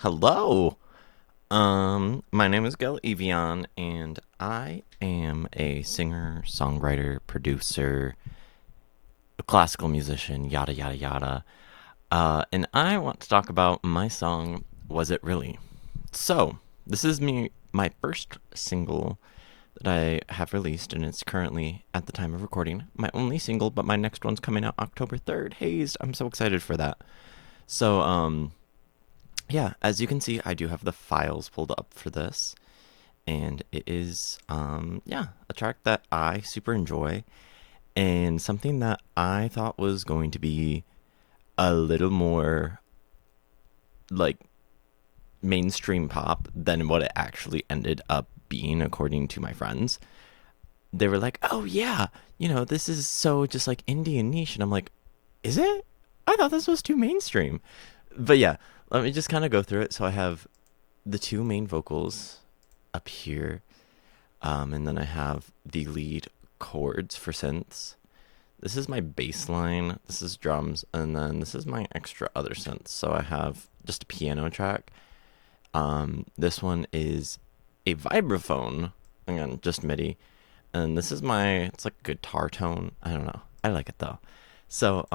Hello. My name is Gil Evian, and I am a singer, songwriter, producer, a classical musician, yada yada yada. And I want to talk about my song, Was It Really? So, this is my first single that I have released, and it's currently, at the time of recording, my only single, but my next one's coming out October 3rd. Hey, I'm so excited for that. So, yeah, as you can see, I do have the files pulled up for this, and it is yeah, a track that I super enjoy and something that I thought was going to be a little more like mainstream pop than what it actually ended up being according to my friends. They were like, "Oh yeah, this is so just like indie and niche." And I'm like, "Is it? I thought this was too mainstream." But yeah, let me just kind of go through it. So I have the two main vocals up here. And then I have the lead chords for synths. This is my bass line. This is drums. And then this is my extra other synths. So I have just a piano track. This one is a vibraphone. Again, just MIDI. And this is it's like guitar tone. I don't know. I like it though. So,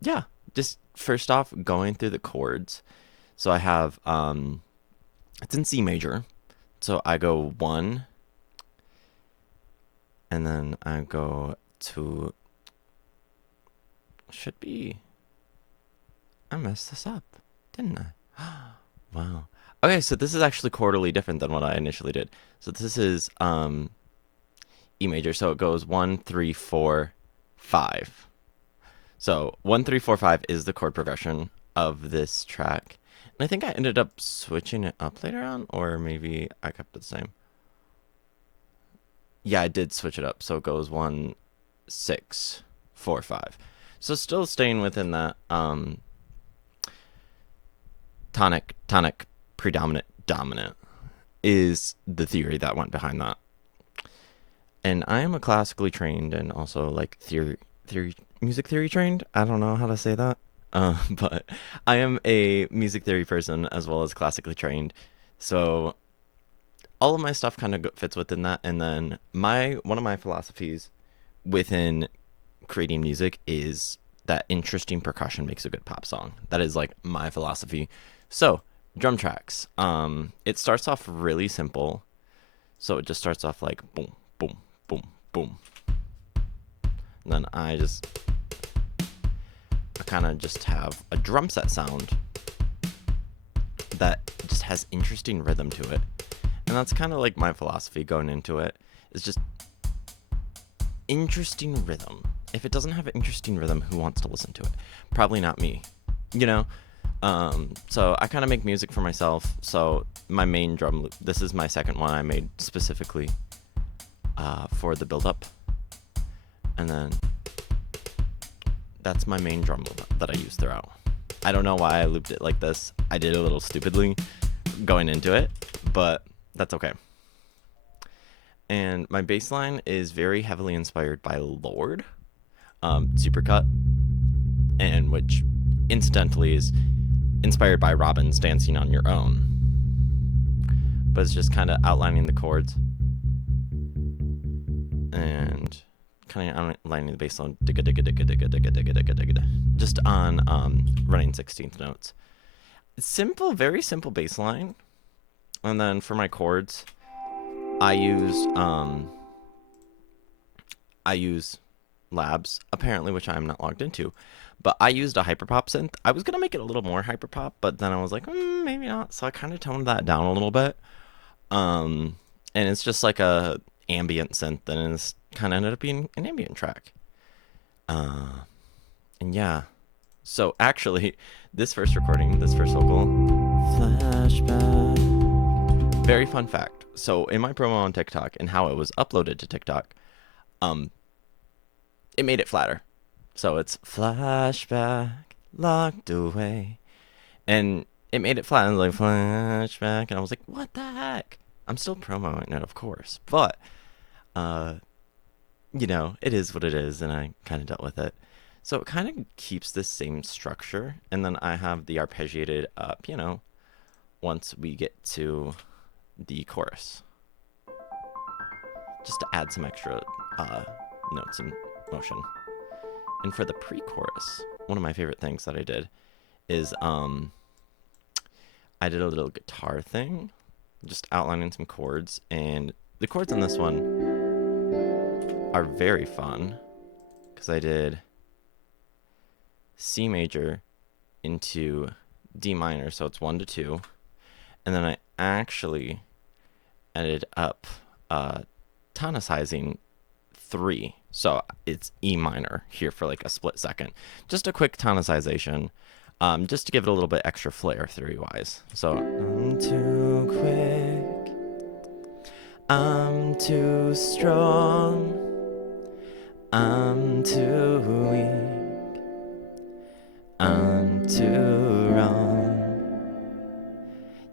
yeah, just first off, going through the chords. So I have, it's in C major. So I go one, and then I go to should be I messed this up, didn't I? Wow. Okay, so this is actually quarterly different than what I initially did. So this is E major, so it goes 1 3 4 5. So 1 3 4 5 is the chord progression of this track. And I think I ended up switching it up later on, or maybe I kept it the same. Yeah, I did switch it up. So it goes 1 6 4 5. So still staying within that tonic predominant dominant is the theory that went behind that. And I am a classically trained and also like theory music theory trained. I don't know how to say that. But I am a music theory person as well as classically trained. So all of my stuff kind of fits within that. And then my one of my philosophies within creating music is that interesting percussion makes a good pop song. That is like my philosophy. So, drum tracks. It starts off really simple. So it just starts off like boom, boom, boom, boom. And then I kind of just have a drum set sound that just has interesting rhythm to it. And that's kind of like my philosophy going into it is just interesting rhythm. If it doesn't have an interesting rhythm, who wants to listen to it? Probably not me. You know? So I kind of make music for myself. So my main drum loop, this is my second one I made specifically for the build up. And then that's my main drum loop that I use throughout. I don't know why I looped it like this. I did it a little stupidly going into it, but that's okay. And my bass line is very heavily inspired by Lorde, Supercut, and which incidentally is inspired by Robin's Dancing on Your Own. But it's just kind of outlining the chords and kind of outlining the bass line, just on running 16th notes. Simple, very simple bass line. And then for my chords, I use Labs apparently, which I'm not logged into. But I used a hyperpop synth. I was gonna make it a little more hyperpop, but then I was like, maybe not. So I kind of toned that down a little bit. Um, and it's just like a ambient synth, and it's kind of ended up being an ambient track. And yeah. So actually, this first recording, this first vocal, flashback. Very fun fact. So in my promo on TikTok and how it was uploaded to TikTok, um, it made it flatter. So it's flashback locked away, and it made it flat. And like flashback, and I was like, what the heck? I'm still promoting it, of course, but uh, it is what it is, and I kind of dealt with it. So it kind of keeps the same structure, and then I have the arpeggiated piano once we get to the chorus, just to add some extra notes and motion. And for the pre-chorus, one of my favorite things that I did is I did a little guitar thing, just outlining some chords, and the chords on this one are very fun because I did C major into D minor, so it's 1 to 2, and then I actually ended up tonicizing 3, so it's E minor here for like a split second. Just a quick tonicization, just to give it a little bit extra flair 3-wise. So I'm too quick, I'm too strong, I'm too weak, I'm too wrong.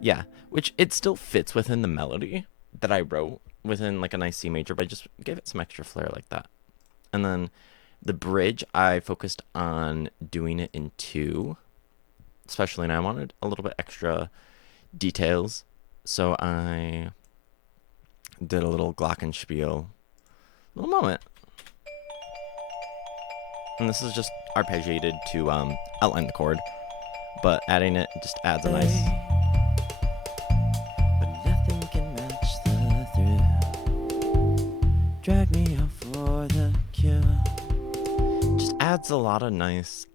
Yeah, which it still fits within the melody that I wrote within like a nice C major, but I just gave it some extra flair like that. And then the bridge, I focused on doing it in 2, especially, and I wanted a little bit extra details, so I did a little glockenspiel, little moment. And this is just arpeggiated to outline the chord, but adding it just adds a nice. But nothing can match the thrill. Drag me out for the kill. Just adds a lot of nice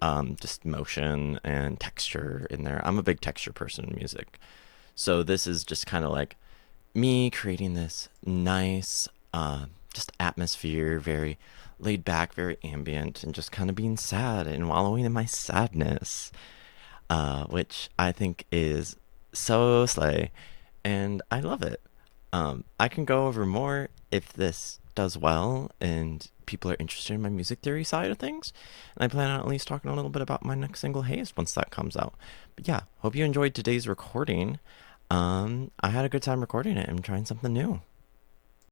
just motion and texture in there. I'm a big texture person in music, so this is just kind of like me creating this nice just atmosphere, very laid back, very ambient, and just kind of being sad and wallowing in my sadness, which I think is so slay, and I love it. I can go over more if this does well and people are interested in my music theory side of things, and I plan on at least talking a little bit about my next single, Haste, once that comes out. But yeah, hope you enjoyed today's recording. I had a good time recording it and trying something new.